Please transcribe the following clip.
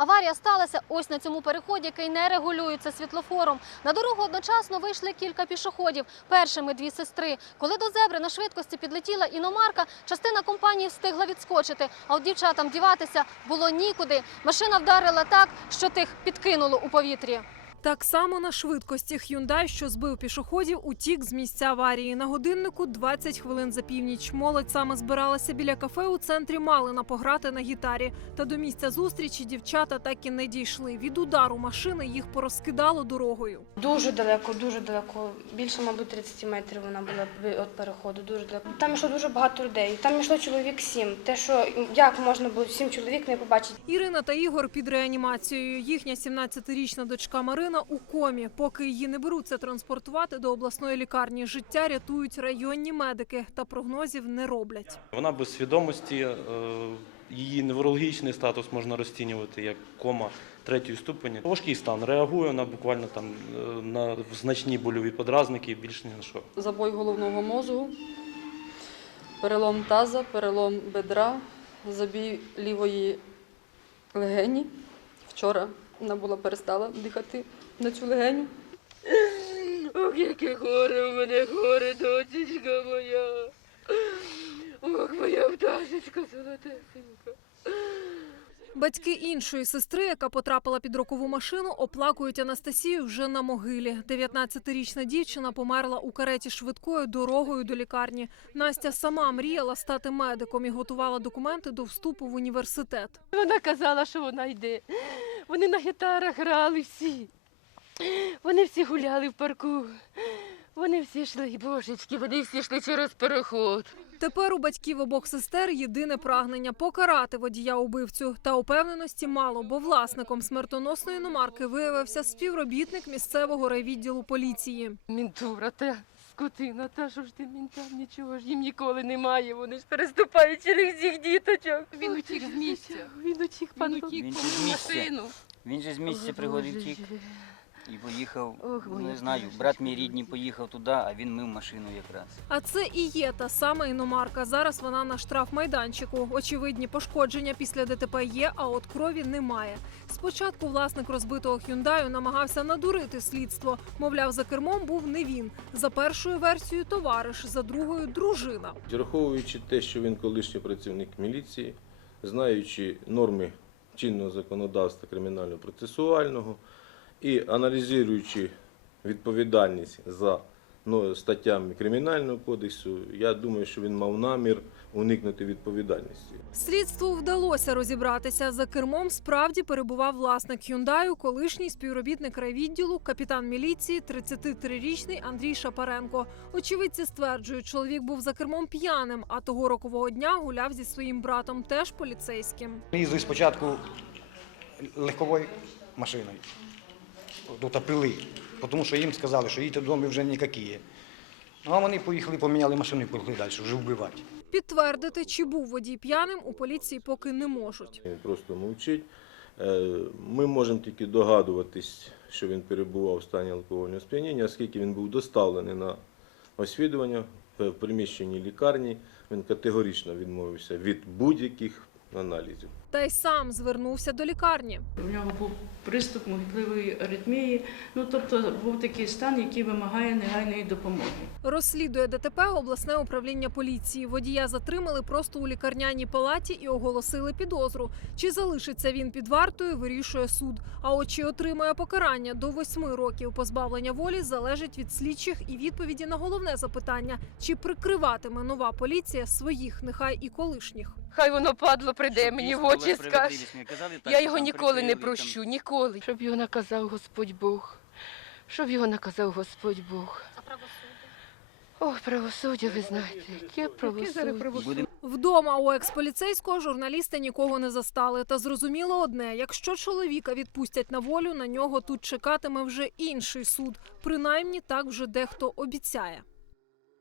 Аварія сталася ось на цьому переході, який не регулюється світлофором. На дорогу одночасно вийшли кілька пішоходів. Першими дві сестри. Коли до зебри на швидкості підлетіла іномарка, частина компанії встигла відскочити. А от дівчатам діватися було нікуди. Машина вдарила так, що тих підкинуло у повітрі. Так само на швидкості Hyundai, що збив пішоходів, утік з місця аварії. На годиннику 20 хвилин за північ. Молодь саме збиралася біля кафе у центрі Малина пограти на гітарі. Та до місця зустрічі дівчата так і не дійшли. Від удару машини їх порозкидало дорогою. Дуже далеко, дуже далеко. Більше, мабуть, 30 метрів вона була від переходу. Дуже далеко. Там йшло дуже багато людей. Там йшло чоловік сім. Те, що як можна було сім чоловік не побачити. Ірина та Ігор під реанімацією. Їхня 17-річна дочка Марина у комі. Поки її не беруться транспортувати до обласної лікарні, життя рятують районні медики та прогнозів не роблять. Вона без свідомості, е, її неврологічний статус можна розцінювати як кома третьої ступені. Важкий стан реагує вона буквально там е, на значні больові подразники, більш ні на що. забой головного мозку, перелом таза, перелом бедра, забій лівої легені. Вчора вона була перестала дихати на цю легеню. Ох, яке горе у мене горе, дочечка моя. Ох, моя пташечка золотесенька. Батьки іншої сестри, яка потрапила під рокову машину, оплакують Анастасію вже на могилі. 19-річна дівчина померла у кареті швидкою дорогою до лікарні. Настя сама мріяла стати медиком і готувала документи до вступу в університет. Вона казала, що вона йде. Вони на гітарах грали всі. Вони всі гуляли в парку. Вони всі йшли, божечки, вони всі йшли через переход. Тепер у батьків обох сестер єдине прагнення покарати водія убивцю. Та упевненості мало, бо власником смертоносної іномарки виявився співробітник місцевого райвідділу поліції. Мінтура, та скотина, та що ж ти мінтам, нічого ж їм ніколи немає. Вони ж переступають через всіх діточок. Він утік з місця. Він утік, пан Він утік Він же з місця. машину. Він же з місця пригоди втік і поїхав. Ох, моя не знаю, брат мій рідний поїхав туди, а він мив машину якраз. А це і є та сама іномарка. Зараз вона на штрафмайданчику. Очевидні пошкодження після ДТП є, а от крові немає. Спочатку власник розбитого Хюндаю намагався надурити слідство. Мовляв, за кермом був не він. За першою версією товариш, за другою дружина. Враховуючи те, що він колишній працівник міліції, знаючи норми чинного законодавства кримінально-процесуального і аналізуючи відповідальність за ну, статтями Кримінального кодексу, я думаю, що він мав намір уникнути відповідальності. Слідству вдалося розібратися. За кермом справді перебував власник Хюндаю, колишній співробітник райвідділу, капітан міліції, 33-річний Андрій Шапаренко. Очевидці стверджують, чоловік був за кермом п'яним, а того рокового дня гуляв зі своїм братом, теж поліцейським. Їздили спочатку легковою машиною, дотопили, тому що їм сказали, що їдьте додому вже ніякі. Ну, а вони поїхали, поміняли машину і поїхали далі, вже вбивати. Підтвердити, чи був водій п'яним, у поліції поки не можуть. Він просто мовчить. Е, Ми можемо тільки догадуватись, що він перебував в стані алкогольного сп'яніння, оскільки він був доставлений на освідування в приміщенні лікарні. Він категорично відмовився від будь-яких аналізів. Та й сам звернувся до лікарні. У нього був приступ могутливої аритмії. Ну тобто був такий стан, який вимагає негайної допомоги. Розслідує ДТП обласне управління поліції. Водія затримали просто у лікарняній палаті і оголосили підозру. Чи залишиться він під вартою, вирішує суд. А от чи отримає покарання до восьми років позбавлення волі залежить від слідчих і відповіді на головне запитання: чи прикриватиме нова поліція своїх, нехай і колишніх. Хай воно падло прийде мені в очі скаже. Я його ніколи не прощу, ніколи. Щоб його наказав Господь Бог. Щоб його наказав Господь Бог. А правосуддя? Ох, правосуддя, ви знаєте, яке правосуддя. Вдома у експоліцейського журналісти нікого не застали. Та зрозуміло одне: якщо чоловіка відпустять на волю, на нього тут чекатиме вже інший суд. Принаймні так вже дехто обіцяє.